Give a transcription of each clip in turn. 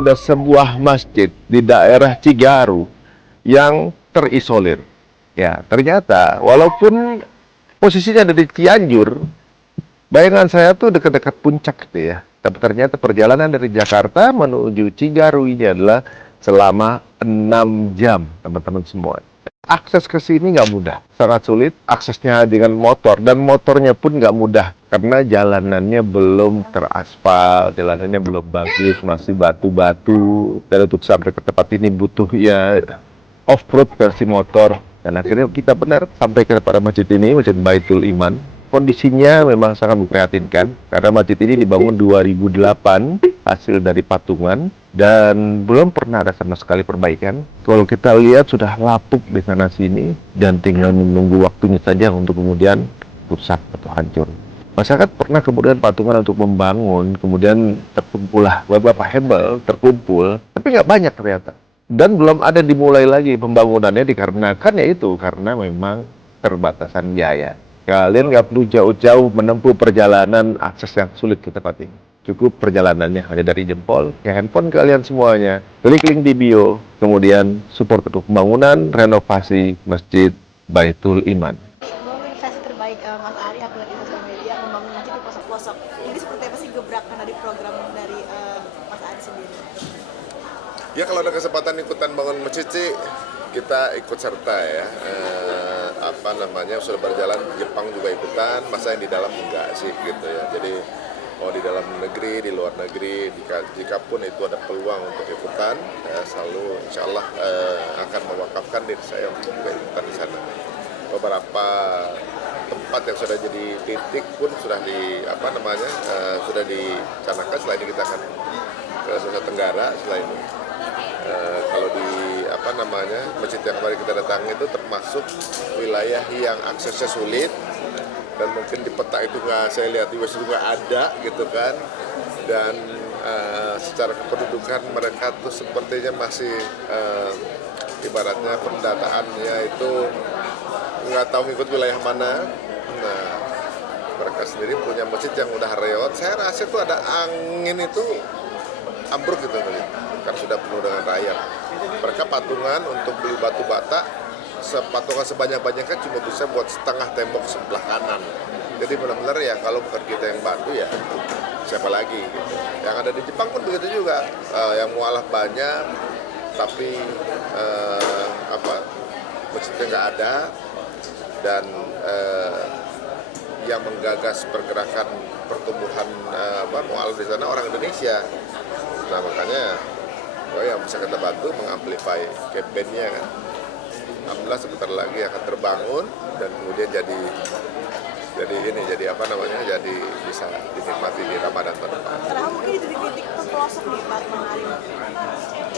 ada sebuah masjid di daerah Cigaru yang terisolir. Ya, ternyata walaupun posisinya ada di Cianjur, bayangan saya tuh dekat-dekat puncak gitu ya. Tapi ternyata perjalanan dari Jakarta menuju Cigaru ini adalah selama 6 jam, teman-teman semua. Akses ke sini nggak mudah, sangat sulit. Aksesnya dengan motor, dan motornya pun nggak mudah karena jalanannya belum teraspal, jalanannya belum bagus, masih batu-batu. Dan untuk sampai ke tempat ini butuh ya off-road versi motor. Dan akhirnya kita benar sampai kepada masjid ini, Masjid Baitul Iman. Kondisinya memang sangat memprihatinkan karena masjid ini dibangun 2008, hasil dari patungan, dan belum pernah ada sama sekali perbaikan. Kalau kita lihat sudah lapuk di sana sini dan tinggal menunggu waktunya saja untuk kemudian rusak atau hancur. Masyarakat pernah kemudian patungan untuk membangun, kemudian terkumpullah beberapa hebel terkumpul, tapi nggak banyak ternyata. Dan belum ada dimulai lagi pembangunannya dikarenakan yaitu karena memang terbatasan biaya. Kalian nggak perlu jauh-jauh menempuh perjalanan akses yang sulit ke tempat ini. Cukup perjalanannya hanya dari jempol ke handphone kalian semuanya. Klik link di bio, kemudian support untuk pembangunan renovasi Masjid Baitul Iman. Ngomongin versi terbaik Mas Ari, aku lihat di sosial media membangun masjid di pelosok-pelosok. Ini seperti apa sih gebrakan dari program dari Mas Ari sendiri? Ya kalau ada kesempatan ikutan bangun masjid sih kita ikut serta ya. Sudah berjalan Jepang juga ikutan, masa yang di dalam enggak sih gitu ya. Jadi mau di dalam negeri, di luar negeri, jika pun itu ada peluang untuk ikutan, selalu insya Allah akan mewakafkan diri saya untuk juga ikutan di sana. Beberapa tempat yang sudah jadi titik pun sudah sudah dicanangkan. Setelah ini kita akan ke Nusa Tenggara. Setelah ini kalau di masjid yang kemarin kita datangi itu termasuk wilayah yang aksesnya sulit dan mungkin di peta itu saya lihat di West juga ada gitu kan, dan secara kependudukan mereka tuh sepertinya masih ibaratnya pendataannya itu nggak tahu ikut wilayah mana. Nah, mereka sendiri punya masjid yang udah reot. Saya rasa itu ada angin itu ambruk gitu kan, sudah penuh dengan rakyat. Mereka patungan untuk beli batu bata, patungan sebanyak-banyaknya cuma bisa buat setengah tembok sebelah kanan. Jadi benar-benar ya kalau bukan kita yang bantu ya siapa lagi gitu. Yang ada di Jepang pun begitu juga, yang mualaf banyak tapi masjidnya nggak ada, dan yang menggagas pergerakan pertumbuhan mualaf di sana orang Indonesia. Nah makanya yang bisa kita bantu mengamplify campaign-nya kan. Alhamdulillah sebentar lagi akan terbangun dan kemudian jadi bisa dinikmati di Ramadan tahun depan. Karena mungkin di titik-titik pelosok nih Pak Ari.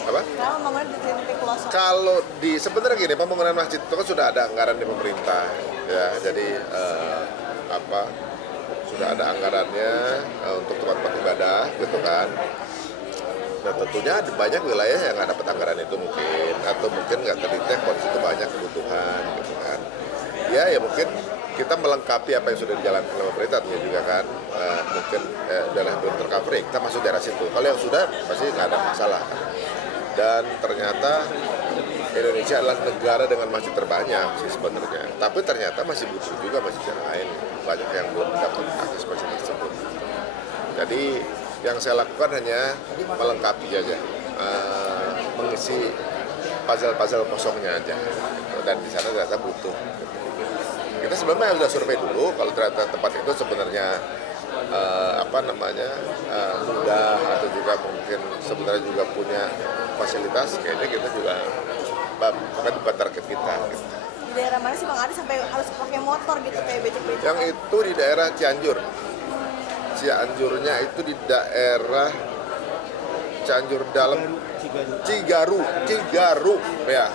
Apa? Karena pembangunan di titik-titik pelosok. Kalau sebenarnya gini, pembangunan masjid itu kan sudah ada anggaran di pemerintah ya. Jadi sudah ada anggarannya untuk tempat-tempat ibadah gitu kan. Nah tentunya ada banyak wilayah yang nggak dapat anggaran itu mungkin, atau mungkin nggak terdetek kondisi itu banyak kebutuhan gitu kan. Ya mungkin kita melengkapi apa yang sudah dijalankan oleh pemerintah juga kan, mungkin daerah belum tercover, kita masuk daerah situ. Kalau yang sudah pasti nggak ada masalah kan. Dan ternyata Indonesia adalah negara dengan masjid terbanyak sih sebenarnya, tapi ternyata masih butuh juga masjid yang lain, banyak yang belum dapat akses masjid tersebut. Jadi yang saya lakukan hanya melengkapi aja, mengisi puzzle-puzzle kosongnya aja, dan di sana ternyata butuh. Kita sebenarnya sudah survei dulu, kalau ternyata tempat itu sebenarnya mudah atau juga mungkin sebenarnya juga punya fasilitas, kayaknya kita juga bahkan bukan target kita. Gitu. Di daerah mana sih Bang Ari sampai harus pakai motor gitu kayak becek-becek? Yang itu di daerah Cianjur. Cianjurnya itu di daerah Cianjur dalam Cigaru ya.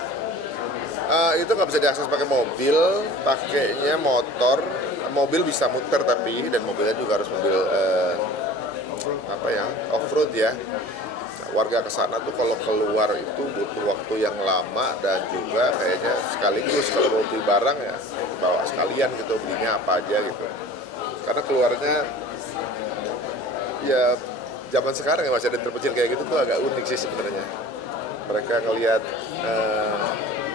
Itu nggak bisa diakses pakai mobil, pakainya motor. Mobil bisa muter tapi, dan mobilnya juga harus mobil off-road ya. Warga ke sana tuh kalau keluar itu butuh waktu yang lama, dan juga kayaknya sekaligus kalau mau beli barang ya bawa sekalian gitu, belinya apa aja gitu. Karena keluarnya ya zaman sekarang ya masih ada terpencil kayak gitu tuh agak unik sih sebenarnya. Mereka ngelihat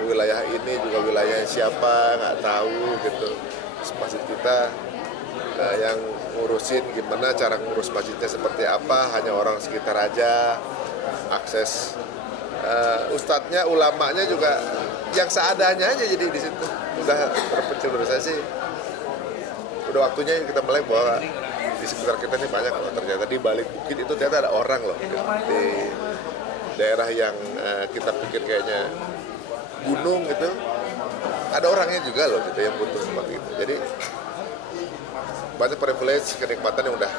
wilayah ini juga wilayah siapa nggak tahu gitu. Terus masjid kita yang ngurusin gimana cara ngurus masjidnya seperti apa, hanya orang sekitar aja akses. Ustadznya, ulamanya juga yang seadanya aja, jadi di situ udah terpencil. Menurut saya sih udah waktunya kita melek bahwa di sekitar kita ini banyak loh, ternyata di balik bukit itu ternyata ada orang loh, di daerah yang kita pikir kayaknya gunung gitu, ada orangnya juga loh gitu yang butuh seperti itu. Jadi banyak privilege, kenikmatan yang udah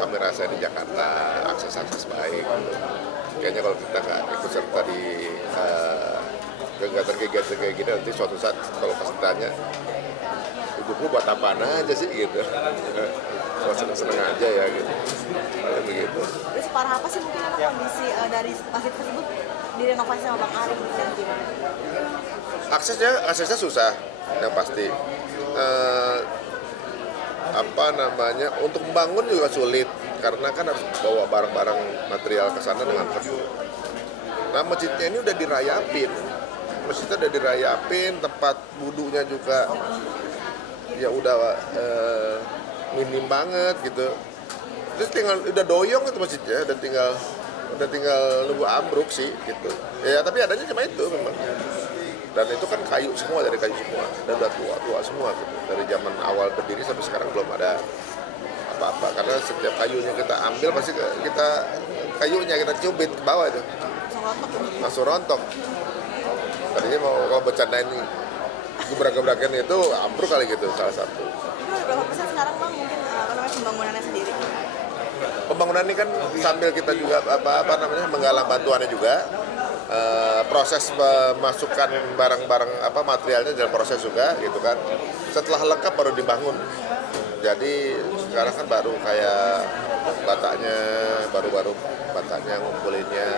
kami rasain di Jakarta, akses baik gitu. Kayaknya kalau kita nggak ikut serta di kegiatan kayak gini, nanti suatu saat kalau pas ditanya hidupmu buat apaan aja sih gitu, buat seneng-seneng aja ya gitu, begitu. Terus parah apa sih mungkin kondisi dari masjid tersebut direnovasi sama Bang Ari dan gimana? Aksesnya susah, yang pasti. Untuk membangun juga sulit karena kan harus bawa barang-barang material ke sana dengan truk. Nah, masjidnya ini udah dirayapin, tempat wudunya juga ya udah minim banget gitu. Terus udah doyong itu masjidnya, udah tinggal nunggu ambruk sih gitu. Ya tapi adanya cuma itu memang. Dan itu kan kayu semua, dari kayu semua, dan udah tua semua gitu. Dari zaman awal berdiri sampai sekarang belum ada apa-apa, karena setiap kayunya kita ambil pasti kita cubit ke bawah itu langsung rontok. Tadinya mau kalau bercandain gebrak-gebrakan itu ambruk kali gitu, salah satu. Itu udah berapa persen sekarang Bang mungkin pembangunannya sendiri? Pembangunan ini kan sambil kita juga menggalang bantuannya juga. Proses memasukkan barang-barang materialnya dalam proses juga gitu kan. Setelah lengkap baru dibangun. Jadi sekarang kan baru kayak baru batanya ngumpulinnya.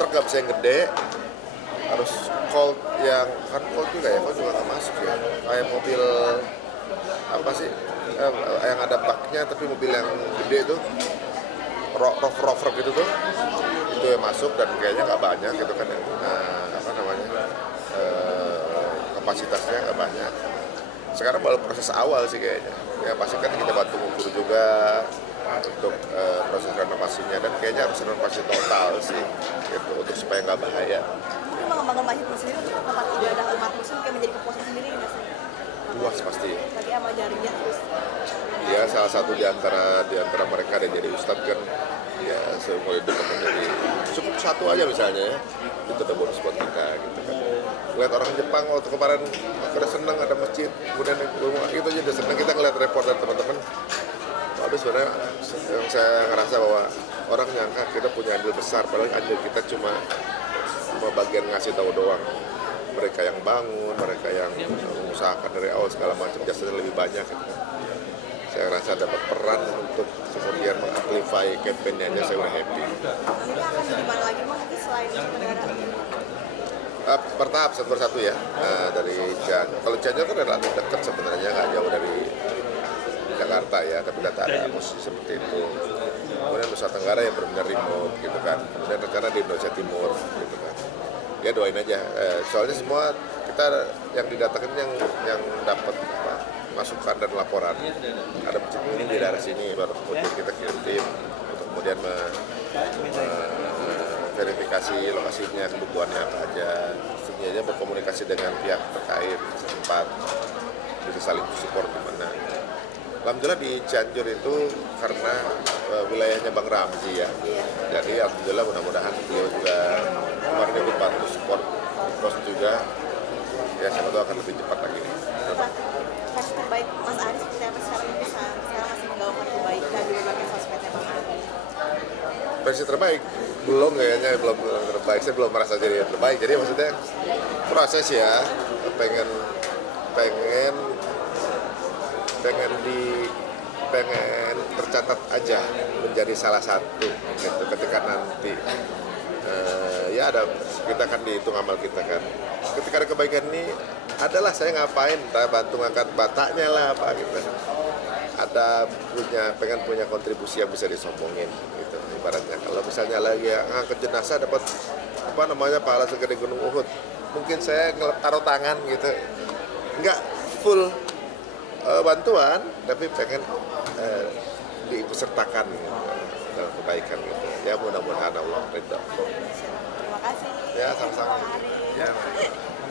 Truk nggak bisa yang gede, harus cold juga nggak masuk ya. Kayak mobil yang ada baknya tapi mobil yang gede tuh, rover gitu tuh, itu yang masuk dan kayaknya nggak banyak gitu kan, kapasitasnya nggak banyak. Sekarang baru proses awal sih kayaknya. Ya pasti kan kita bantu ngukur juga untuk proses renovasinya, dan kayaknya harus renovasi total sih gitu, untuk supaya nggak bahaya. Mungkin mengembangkan masjid muslim untuk tempat ibadah umat muslim kayak menjadi kepuasan sendiri nggak sih? Luas pasti. Tadi sama jariah terus. Ya salah satu di antara mereka ada jadi ustadz kan, ya seumur hidup menjadi cukup satu aja misalnya ya, itu udah bonus buat kita gitu kan. Lihat orang Jepang waktu kemarin pada seneng ada masjid, kemudian itu aja udah seneng. Kita ngeliat report dari teman-teman. Waduh, sebenarnya yang saya ngerasa bahwa orang nyangka kita punya andil besar, padahal andil kita cuma bagian ngasih tahu doang. Mereka yang bangun, mereka yang mengusahakan dari awal segala macam, jasanya lebih banyak gitu kan. Saya rasa dapat peran untuk kemudian mengamplify campaign-nya aja, saya udah happy. Nantinya akan di mana lagi Bang mungkin selain negara? Bertahap satu persatu ya. Dari Cianjur, kalau Cianjur kan relatif dekat sebenarnya, nggak jauh dari Jakarta ya, tapi data ada posisi seperti itu. Kemudian Nusa Tenggara yang benar-benar remote gitu kan. Kemudian rencana di Indonesia Timur gitu kan. Ya doain aja. Soalnya semua kita yang didatakan yang dapat masukan dan laporan. Ada masjid ini di daerah sini, baru kemudian kita kirim tim untuk kemudian verifikasi lokasinya, kebutuhannya apa aja. Setidaknya berkomunikasi dengan pihak terkait setempat, bisa saling support di mana. Alhamdulillah di Cianjur itu karena wilayahnya Bang Ramzi ya. Jadi alhamdulillah mudah-mudahan beliau juga kemarin ikut bantu support pos juga. Ya siapa tahu akan lebih cepat lagi. Versi terbaik Mas Ari seperti apa sekarang ini sekarang masih menggaungkan kebaikan di berbagai sosmednya Bang Ari? Versi terbaik belum terbaik, saya belum merasa jadi yang terbaik. Jadi maksudnya proses ya, pengen tercatat aja menjadi salah satu gitu ketika nanti kita akan dihitung amal kita kan. Ketika ada kebaikan ini adalah saya ngapain, entah bantu ngangkat bataknya lah apa gitu. pengen punya kontribusi yang bisa disombongin gitu ibaratnya. Kalau misalnya lagi ngangkat jenazah dapat pahala segede gunung Uhud, mungkin saya taruh tangan gitu, nggak full bantuan, tapi pengen diikutsertakan gitu, dalam kebaikan gitu. Ya mudah-mudahan Allah ridho. Terima kasih. Ya sama-sama. Pak Ari. Ya.